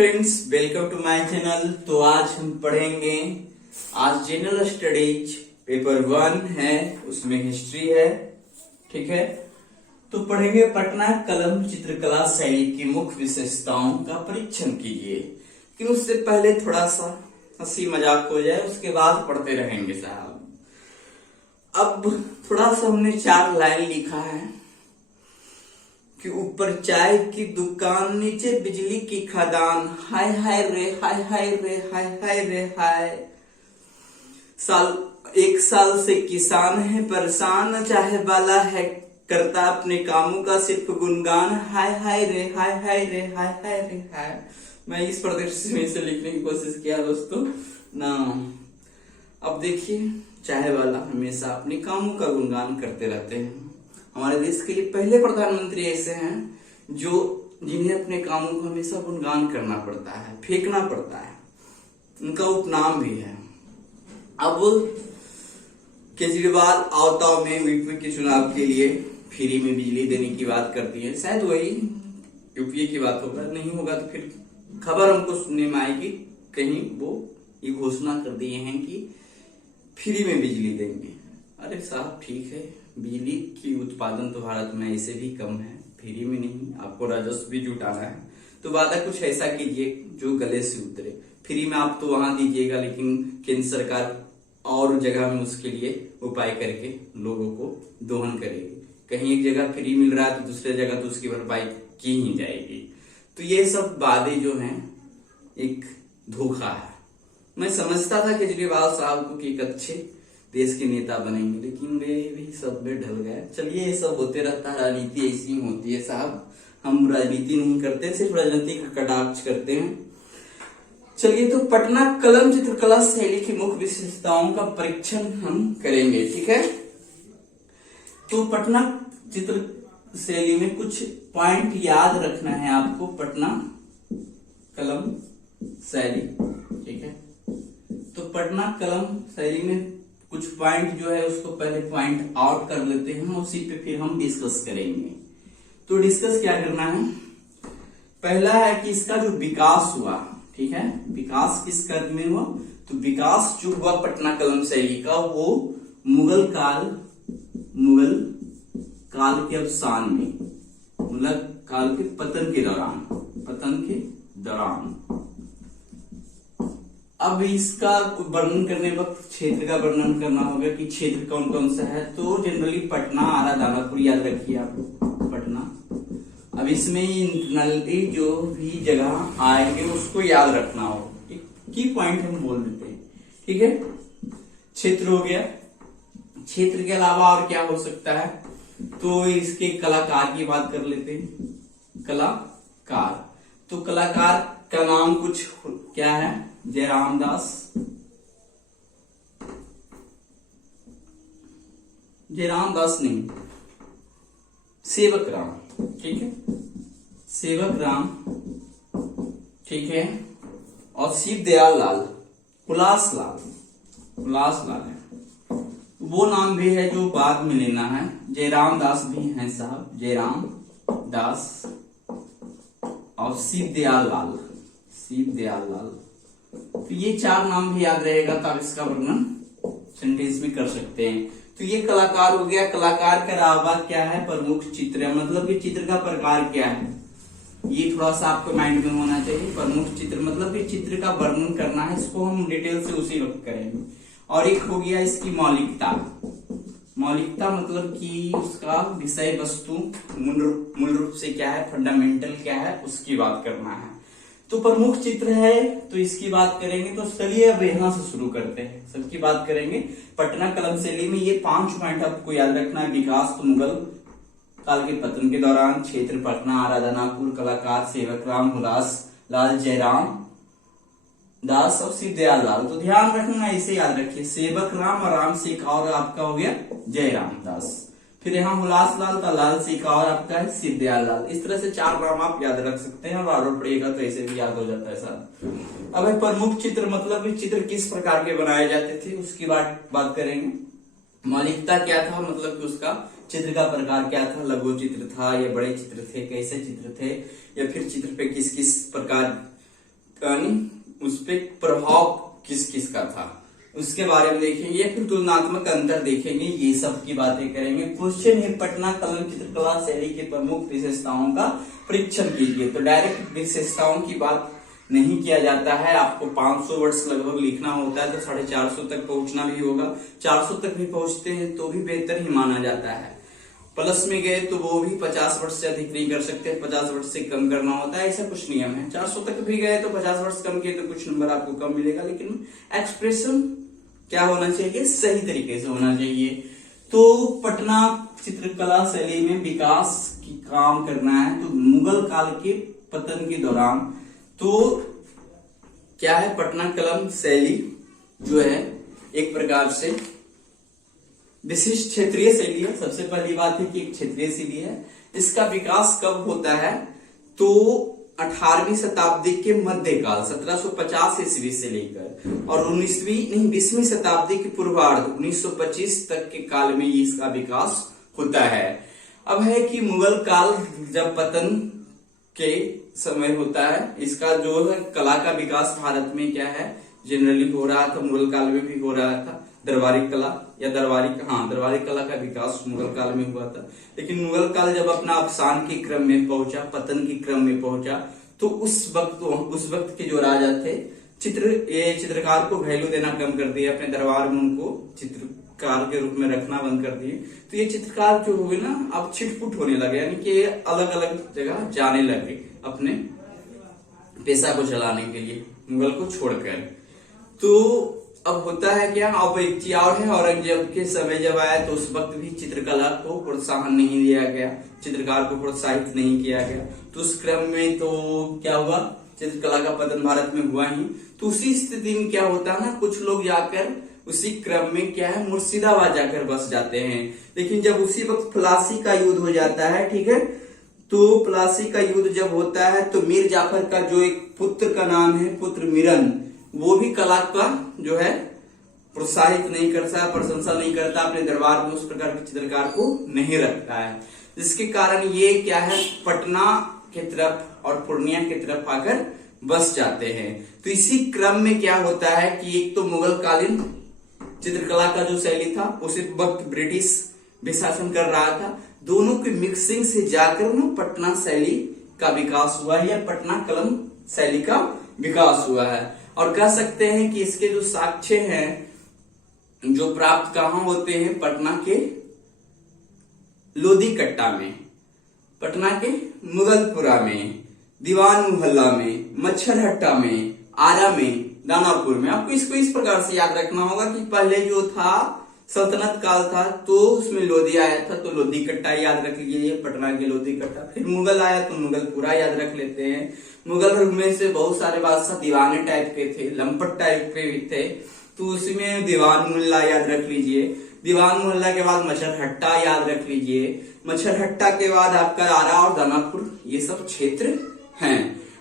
Friends, welcome to my channel. तो आज हम पढ़ेंगे, आज जनरल स्टडीज पेपर 1 है, उसमें हिस्ट्री है। ठीक है, तो पढ़ेंगे पटना कलम चित्रकला शैली की मुख्य विशेषताओं का परीक्षण कीजिए। लेकिन उससे पहले थोड़ा सा हंसी मजाक हो जाए, उसके बाद पढ़ते रहेंगे साहब। अब थोड़ा सा हमने 4 लाइन लिखा है कि ऊपर चाय की दुकान, नीचे बिजली की खदान, हाय हाय रे हाय हाय रे हाय हाय रे हाय। एक साल से किसान है परेशान, चाहे वाला है करता अपने कामों का सिर्फ गुणगान, हाय हाय रे हाय हाय रे हाय हाय रे हाय। मैं इस प्रदर्शन में से लिखने की कोशिश किया दोस्तों ना। अब देखिए, चाहे वाला हमेशा अपने कामों का गुणगान करते रहते हैं। हमारे देश के लिए पहले प्रधानमंत्री ऐसे हैं जो जिन्हें अपने कामों को हमेशा गुणगान करना पड़ता है, फेंकना पड़ता है। उनका उपनाम भी है। अब केजरीवाल आवताव में यूपी के चुनाव के लिए फ्री में बिजली देने की बात करती है। शायद वही यूपीए की बात होगा, नहीं होगा तो फिर खबर हमको सुनने में आएगी कहीं वो ये घोषणा कर दिए हैं कि फ्री में बिजली देंगे। अरे साहब ठीक है, बिजली की उत्पादन तो भारत में ऐसे भी कम है, फ्री में नहीं, आपको राजस्व भी जुटाना है। तो वादा कुछ ऐसा कीजिए जो गले से उतरे। फ्री में आप तो वहां दीजिएगा, लेकिन केंद्र सरकार और जगह में उसके लिए उपाय करके लोगों को दोहन करेगी। कहीं एक जगह फ्री मिल रहा है तो दूसरी जगह तो उसकी भरपाई की ही जाएगी। तो ये सब वादे जो हैं एक धोखा है। मैं समझता था केजरीवाल साहब को कि एक अच्छे देश के नेता बनेंगे, लेकिन वे भी सब में ढल गए। चलिए, ये सब होते रहता है, राजनीति ऐसी होती है साहब। हम राजनीति नहीं करते, सिर्फ राजनीति का कटाक्ष करते हैं। चलिए, तो पटना कलम चित्रकला शैली की मुख्य विशेषताओं का परीक्षण हम करेंगे। ठीक है, तो पटना चित्र शैली में कुछ पॉइंट याद रखना है आपको। पटना कलम शैली, ठीक है, तो पटना कलम शैली में कुछ पॉइंट जो है उसको पहले पॉइंट आउट कर लेते हैं, उसी पे फिर हम डिस्कस करेंगे। तो डिस्कस क्या करना है, पहला है कि इसका जो विकास हुआ, ठीक है, विकास किस कद में हुआ, तो विकास जो हुआ पटना कलम शैली का वो मुगल काल के अवसान में, मुगल काल के पतन के दौरान। अब इसका वर्णन करने वक्त क्षेत्र का वर्णन करना होगा कि क्षेत्र कौन कौन सा है। तो जनरली पटना, आरा, दानापुर याद रखिए आप, पटना। अब इसमें इंटरनली जो भी जगह आएंगे उसको याद रखना हो, की पॉइंट हम बोल देते हैं। ठीक है, क्षेत्र हो गया। क्षेत्र के अलावा और क्या हो सकता है, तो इसके कलाकार की बात कर लेते हैं। कलाकार, तो कलाकार का नाम कुछ क्या है, जयराम दास नहीं, सेवक राम। ठीक है, सेवक राम, ठीक है, और शिव दयाल लाल, हुलास लाल है। वो नाम भी है जो बाद में लेना है। जयराम दास भी हैं साहब, जयराम दास और शिव दयाल लाल। तो ये 4 नाम भी याद रहेगा, तो आप इसका वर्णन सेंटेंस में कर सकते हैं। तो ये कलाकार हो गया। कलाकार के अलावा क्या है, प्रमुख चित्र, मतलब कि चित्र का प्रकार क्या है, ये थोड़ा सा आपको माइंड में होना चाहिए। प्रमुख चित्र मतलब कि चित्र का वर्णन करना है, इसको हम डिटेल से उसी वक्त करेंगे। और एक हो गया इसकी मौलिकता मतलब कि उसका विषय वस्तु मूल रूप से क्या है, फंडामेंटल क्या है, उसकी बात करना है। तो प्रमुख चित्र है तो इसकी बात करेंगे। तो चलिए अब यहां से शुरू करते हैं, सबकी बात करेंगे। पटना कलम शैली में ये 5 पॉइंट आपको याद रखना है। विकास तो मुगल काल के पतन के दौरान, क्षेत्र पटना, आरा, दानापुर, कलाकार सेवक राम, हुलास लाल, जयराम दास और शिव दयाल लाल। तो ध्यान रखना, ऐसे याद रखिए, सेवक राम और राम से एक और आपका हो गया जयराम दास, फिर यहाँ हुलास लाल का लाल से एक और आपका है शिव दयाल लाल। इस तरह से 4 नाम आप याद रख सकते हैं, और आरोप पड़ेगा तो ऐसे भी याद हो जाता है साहब। अब प्रमुख चित्र मतलब चित्र किस प्रकार के बनाए जाते थे उसकी बात करेंगे। मौलिकता क्या था, मतलब कि उसका चित्र का प्रकार क्या था, लघु चित्र था या बड़े चित्र थे, कैसे चित्र थे, या फिर चित्र पे किस किस प्रकार यानी उस पे प्रभाव किस किस का था उसके बारे में देखेंगे, फिर तुलनात्मक अंतर देखेंगे, ये सब की बातें करेंगे। क्वेश्चन है पटना कलम चित्रकला शैली के प्रमुख विशेषताओं का परीक्षण कीजिए। तो डायरेक्ट विशेषताओं की बात नहीं किया जाता है, आपको 500 वर्ड्स लगभग लिखना होता है, तो 450 तक पहुंचना भी होगा। 400 तक भी पहुंचते हैं तो भी बेहतर ही माना जाता है। प्लस में गए तो वो भी 50 वर्ष से अधिक नहीं कर सकते, 50 वर्ष से कम करना होता है, ऐसा कुछ नियम है। 400 तक भी गए तो 50 वर्ष कम किए तो कुछ नंबर आपको कम मिलेगा, लेकिन एक्सप्रेशन क्या होना चाहिए, सही तरीके से होना चाहिए। तो पटना चित्रकला शैली में विकास की काम करना है, तो मुगल काल के पतन के दौरान तो क्या है, पटना कलम शैली जो है एक प्रकार से विशिष्ट क्षेत्रीय शैली है। सबसे पहली बात है कि एक क्षेत्रीय शैली है। इसका विकास कब होता है, तो 18वीं शताब्दी के मध्यकाल 1750 ईस्वी से लेकर और 20वीं शताब्दी के पूर्वार्ध 1925 तक के काल में इसका विकास होता है। अब है कि मुगल काल जब पतन के समय होता है, इसका जो है कला का विकास भारत में क्या है जनरली हो रहा था, मुगल काल में भी हो रहा था। दरबारी कला या दरबारी कला का विकास मुगल काल में हुआ था, लेकिन मुगल काल जब अपना अवसान के क्रम में पहुंचा, पतन के क्रम में पहुंचा, तो उस वक्त के जो राजा थे चित्रकार को वैल्यू देना कम कर दिया, अपने दरबार में उनको चित्रकार के रूप में रखना बंद कर दिए। तो ये चित्रकार जो हुए ना अब छिटपुट होने लगे, यानी कि अलग अलग जगह जाने लगे अपने पेशा को चलाने के लिए मुगल को छोड़कर। तो अब होता है क्या, अब एक चीज और है, औरंगजेब के समय जब आया तो उस वक्त भी चित्रकला को प्रोत्साहन नहीं दिया गया, चित्रकार को प्रोत्साहित नहीं किया गया। तो उस क्रम में तो क्या हुआ, चित्रकला का पतन भारत में हुआ ही। तो उसी स्थिति में क्या होता है ना, कुछ लोग जाकर उसी क्रम में क्या है मुर्शिदाबाद जाकर बस जाते हैं। लेकिन जब उसी वक्त प्लासी का युद्ध हो जाता है, ठीक है, तो प्लासी का युद्ध जब होता है तो मीर जाफर का जो एक पुत्र का नाम है पुत्र मिरन, वो भी कला का जो है प्रोत्साहित नहीं करता, प्रशंसा नहीं करता, अपने दरबार में उस प्रकार के चित्रकार को नहीं रखता है, जिसके कारण ये क्या है पटना के तरफ और पूर्णिया की तरफ आकर बस जाते हैं। तो इसी क्रम में क्या होता है कि एक तो मुगल कालीन चित्रकला का जो शैली था उसी वक्त ब्रिटिश भी शासन कर रहा था, दोनों की मिक्सिंग से जाकर ना पटना शैली का विकास हुआ है या पटना कलम शैली का विकास हुआ है। और कह सकते हैं कि इसके जो साक्ष्य हैं जो प्राप्त कहां होते हैं, पटना के लोधी कट्टा में, पटना के मुगलपुरा में, दीवान मोहल्ला में, मच्छर हट्टा में, आरा में, दानापुर में। आपको इसको इस प्रकार से याद रखना होगा कि पहले जो था सल्तनत काल था तो उसमें लोधी आया था, तो लोधी कट्टा याद रख लीजिए, पटना के लोधी कट्टा। फिर मुगल आया तो मुगलपुरा याद रख लेते हैं। मुगल में से बहुत सारे बादशाह दीवाने टाइप के थे, लंपट टाइप के भी थे, तो उसमें दीवान मोहल्ला याद रख लीजिए। दीवान मोहल्ला के बाद मच्छर हट्टा याद रख लीजिए। मच्छर हट्टा के बाद आपका आरा और दानापुर, ये सब क्षेत्र हैं।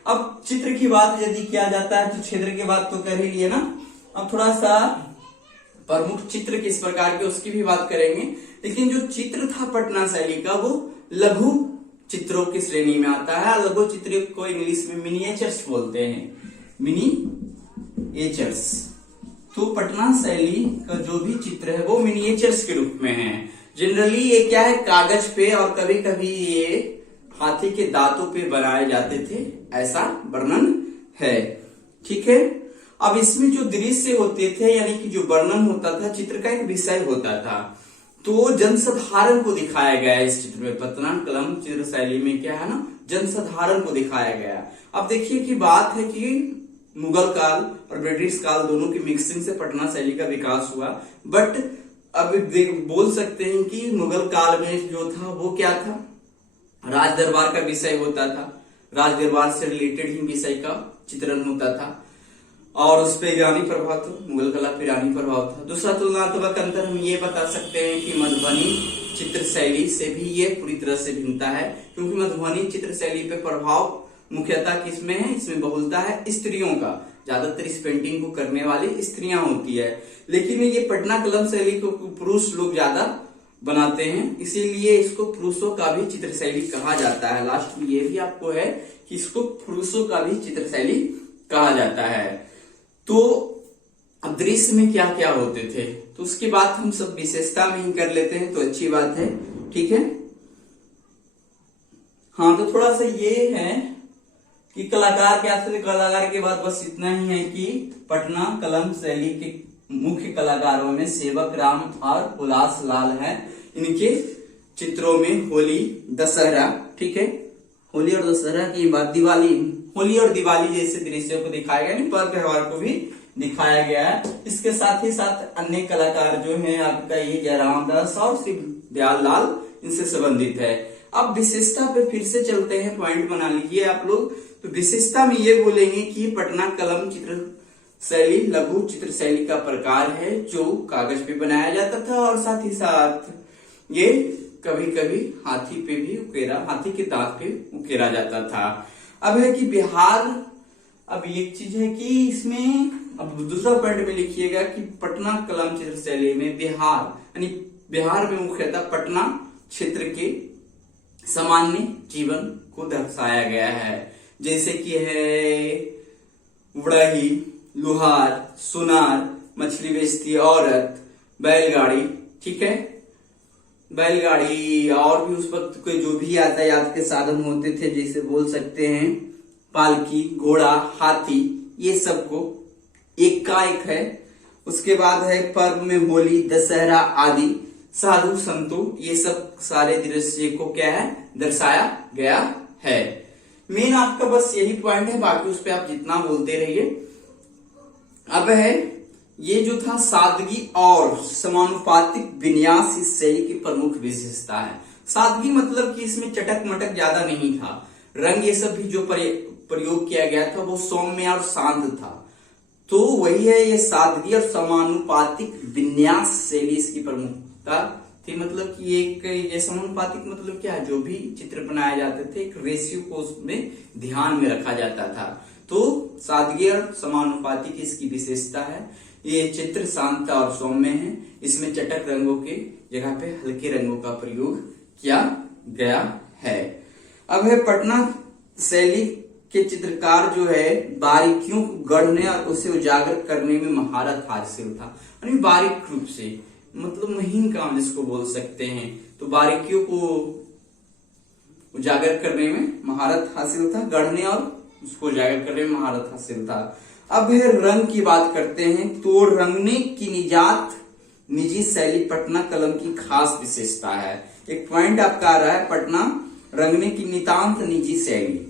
अब चित्र की बात यदि किया जाता है तो क्षेत्र की बात तो कर ही लिए ना, अब थोड़ा सा प्रमुख चित्र किस प्रकार के उसकी भी बात करेंगे। लेकिन जो चित्र था पटना शैली का वो लघु चित्रों की श्रेणी में आता है। लघु चित्र को इंग्लिश में मिनिएचर्स बोलते हैं, मिनिएचर्स। तो पटना शैली का जो भी चित्र है वो मिनिएचर्स के रूप में है। जनरली ये क्या है कागज पे और कभी कभी ये हाथी के दांतों पे बनाए जाते थे, ऐसा वर्णन है, ठीक है। अब इसमें जो दृश्य होते थे यानी कि जो वर्णन होता था, चित्र का एक विषय होता था, तो जनसाधारण को दिखाया गया है इस चित्र में। पटना कलम चित्र शैली में क्या है ना, जनसाधारण को दिखाया गया। अब देखिए कि बात है कि मुगल काल और ब्रिटिश काल दोनों की मिक्सिंग से पटना शैली का विकास हुआ। बट अब बोल सकते हैं कि मुगल काल में जो था वो क्या था, राज दरबार का विषय होता था, राज दरबार से रिलेटेड ही विषय का चित्रण होता था और उस पर ईरानी प्रभाव था, मुगल कला पर ईरानी प्रभाव था। दूसरा तुलनात्मक अंतर हम ये बता सकते हैं कि मधुबनी चित्र शैली से भी ये पूरी तरह से भिन्नता है, क्योंकि मधुबनी चित्र शैली पे प्रभाव मुख्यतः किसमें है, इसमें बहुलता है स्त्रियों का, ज्यादातर इस पेंटिंग को करने वाली स्त्रियां होती है। लेकिन ये पटना कलम शैली को पुरुष लोग ज्यादा बनाते हैं, इसीलिए इसको पुरुषों का भी चित्र शैली कहा जाता है। लास्ट में ये भी आपको है कि इसको पुरुषों का भी चित्र शैली कहा जाता है। तो अब दृश्य में क्या क्या होते थे, तो उसकी बात हम सब विशेषता में ही कर लेते हैं, तो अच्छी बात है। ठीक है, हाँ, तो थोड़ा सा ये है कि कलाकार क्या थे। कलाकार के बाद बस इतना ही है कि पटना कलम शैली के मुख्य कलाकारों में सेवक राम और उल्लास लाल हैं। इनके चित्रों में होली, दशहरा, ठीक है, होली और दशहरा की बात, दिवाली, होली और दिवाली जैसे दृश्यों को दिखाया गया, पर्व त्योहार को भी दिखाया गया है। इसके साथ ही साथ अन्य कलाकार जो है आपका ये जयराम दास और श्री दयाल लाल इनसे संबंधित है। अब विशेषता पे फिर से चलते हैं, पॉइंट बना लीजिए आप लोग। तो विशेषता में ये बोलेंगे कि पटना कलम चित्र शैली लघु चित्र शैली का प्रकार है जो कागज पे बनाया जाता था और साथ ही साथ ये कभी कभी हाथी पे भी उकेरा, हाथी के दांत पे उकेरा जाता था। अब है कि बिहार, अब एक चीज है कि इसमें अब दूसरा पॉइंट में लिखिएगा कि पटना कलम चित्र शैली में बिहार, यानी बिहार में मुख्यतः पटना क्षेत्र के सामान्य जीवन को दर्शाया गया है, जैसे कि है उड़ही, लुहार, सुनार, मछली बेचती औरत, बैलगाड़ी, ठीक है, बैलगाड़ी और भी उस वक्त के जो भी यातायात के साधन होते थे, जैसे बोल सकते हैं पालकी, घोड़ा, हाथी, ये सबको एक का एक है। उसके बाद है पर्व में होली, दशहरा आदि, साधु संतों, ये सब सारे दृश्य को क्या है, दर्शाया गया है। मेन आपका बस यही पॉइंट है, बाकी उस पर आप जितना बोलते रहिए। अब है ये जो था सादगी और समानुपातिक विन्यास इस शैली की प्रमुख विशेषता है। सादगी मतलब कि इसमें चटक मटक ज्यादा नहीं था, रंग ये सब भी जो प्रयोग किया गया था वो सौम्य और शांत था। तो वही है ये सादगी और समानुपातिक विन्यास शैली इसकी प्रमुखता थी। मतलब कि एक ये समानुपातिक मतलब क्या है, जो भी चित्र बनाए जाते थे एक रेशियो को उसमें ध्यान में रखा जाता था। तो सादगी और समानुपातिक इसकी विशेषता है। ये चित्र शांत और सौम्य है, इसमें चटक रंगों के जगह पे हल्के रंगों का प्रयोग किया गया है। अब है पटना शैली के चित्रकार जो है बारीकियों को गढ़ने और उसे उजागर करने में महारत हासिल था, यानी बारीक रूप से, मतलब महीन काम जिसको बोल सकते हैं। तो बारीकियों को उजागर करने में महारत हासिल था, गढ़ने और उसको उजागर करने में महारत हासिल था। अब है रंग की बात करते हैं, तो रंगने की निजी शैली पटना कलम की खास विशेषता है। एक पॉइंट आपका आ रहा है, पटना रंगने की नितांत निजी शैली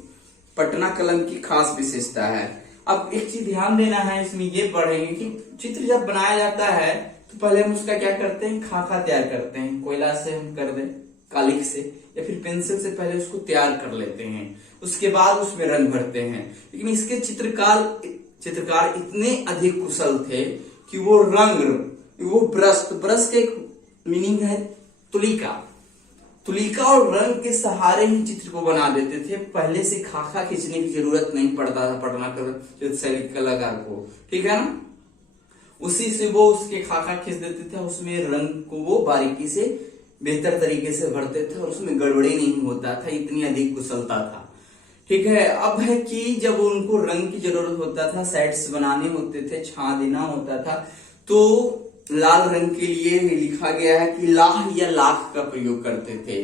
पटना कलम की खास विशेषता है। अब एक चीज ध्यान देना है, इसमें ये पढ़ेंगे कि चित्र जब बनाया जाता है तो पहले हम उसका क्या करते हैं, खाका तैयार करते हैं, कोयला से हम कर दें, कालिख से या फिर पेंसिल से पहले उसको तैयार कर लेते हैं, उसके बाद उसमें रंग भरते हैं। लेकिन इसके चित्रकार इतने अधिक कुशल थे कि वो ब्रश के एक मीनिंग है तुलिका और रंग के सहारे ही चित्र को बना देते थे। पहले से खाका खींचने की जरूरत नहीं पड़ता था पटना शैली कलाकार को, ठीक है ना। उसी से वो उसके खाका खींच देते थे, उसमें रंग को वो बारीकी से बेहतर तरीके से भरते थे और उसमें गड़बड़ी नहीं होता था, इतनी अधिक कुशलता था, ठीक है। अब है कि जब उनको रंग की जरूरत होता था, सेट्स बनाने होते थे, छा देना होता था, तो लाल रंग के लिए लिखा गया है कि लाह या लाख का प्रयोग करते थे।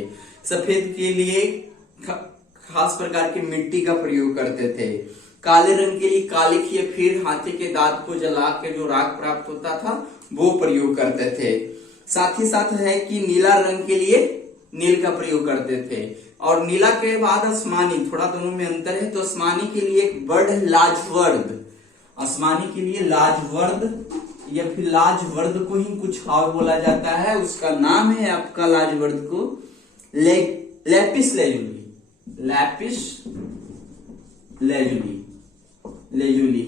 सफेद के लिए खास प्रकार की मिट्टी का प्रयोग करते थे। काले रंग के लिए कालिख या फिर हाथी के दांत को जला के जो राख प्राप्त होता था वो प्रयोग करते थे। साथ ही साथ है कि नीला रंग के लिए नील का प्रयोग करते थे। और नीला के बाद आसमानी, थोड़ा दोनों में अंतर है। तो आसमानी के लिए एक वर्ड है लाजवर्द, आसमानी के लिए लाजवर्द या फिर लाजवर्द को ही कुछ और बोला जाता है, उसका नाम है आपका लाजवर्द को लैपिस लेजुली,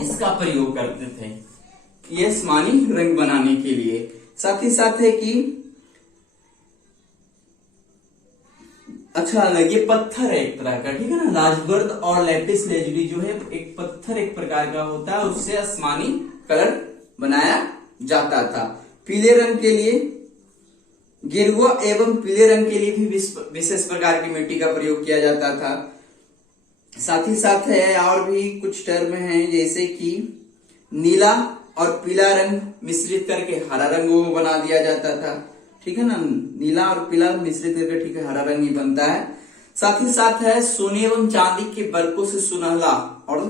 इसका प्रयोग करते थे ये आसमानी रंग बनाने के लिए। साथ ही साथ है कि अच्छा ये पत्थर है एक तरह का, ठीक है ना। लाजवर्द और लैपिस लेजुली जो है एक पत्थर एक प्रकार का होता है, उससे आसमानी कलर बनाया जाता था। पीले रंग के लिए गेरुआ एवं पीले रंग के लिए भी विशेष प्रकार की मिट्टी का प्रयोग किया जाता था। साथ ही साथ है और भी कुछ टर्म हैं, जैसे कि नीला और पीला रंग मिश्रित करके हरा रंग वो बना दिया जाता था, ठीक है ना। नीला और पीला मिश्रित करके, ठीक है, हरा रंग ही बनता है। साथ ही साथ है सोने एवं चांदी के बरकों से सुनहला और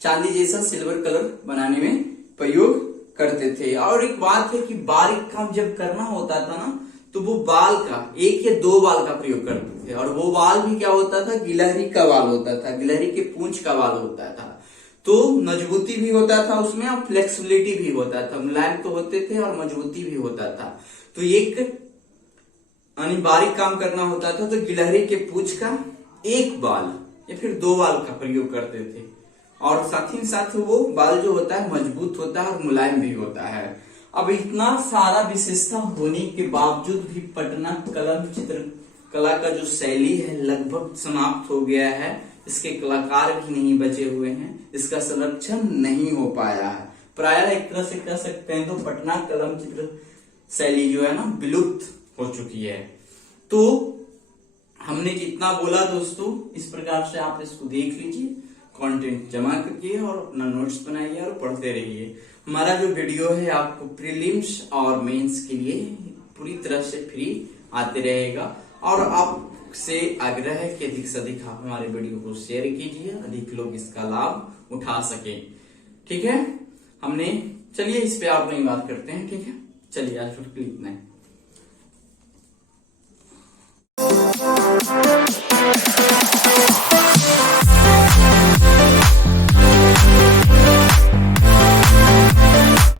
चांदी जैसा सिल्वर कलर बनाने में प्रयोग करते थे। और एक बात है कि बारीक काम जब करना होता था ना, तो वो बाल का 1 या 2 बाल का प्रयोग करते थे, और वो बाल भी क्या होता था, गिलहरी का बाल होता था, गिलहरी के पूंछ का बाल होता था। तो मजबूती भी होता था उसमें और फ्लेक्सिबिलिटी भी होता था, मुलायम तो होते थे और मजबूती भी होता था। तो एक बारीक काम करना होता था तो गिलहरी के पूंछ का 1 बाल या फिर 2 बाल का प्रयोग करते थे, और साथ ही साथ वो बाल जो होता है मजबूत होता है और मुलायम भी होता है। अब इतना सारा विशेषता होने के बावजूद भी पटना कलम चित्र कला का जो शैली है लगभग समाप्त हो गया है। इसके कलाकार भी नहीं बचे हुए हैं, इसका संरक्षण नहीं हो पाया है। प्रायः एक तरह से कह सकते हैं तो पटना कलम चित्र शैली जो है ना विलुप्त हो चुकी है। तो हमने जितना बोला दोस्तों, इस प्रकार से आप इसको देख लीजिए, कंटेंट जमा करिए और अपना नोट्स बनाइए और पढ़ते रहिए। हमारा जो वीडियो है आपको प्रीलिम्स और मेंस के लिए पूरी तरह से फ्री आते रहेगा, और आपसे आग्रह है कि अधिक से अधिक आप हमारे वीडियो को शेयर कीजिए, अधिक लोग इसका लाभ उठा सके, ठीक है। हमने चलिए इस पे आप नहीं बात करते हैं, ठीक है। चलिए आज फिर इतना है।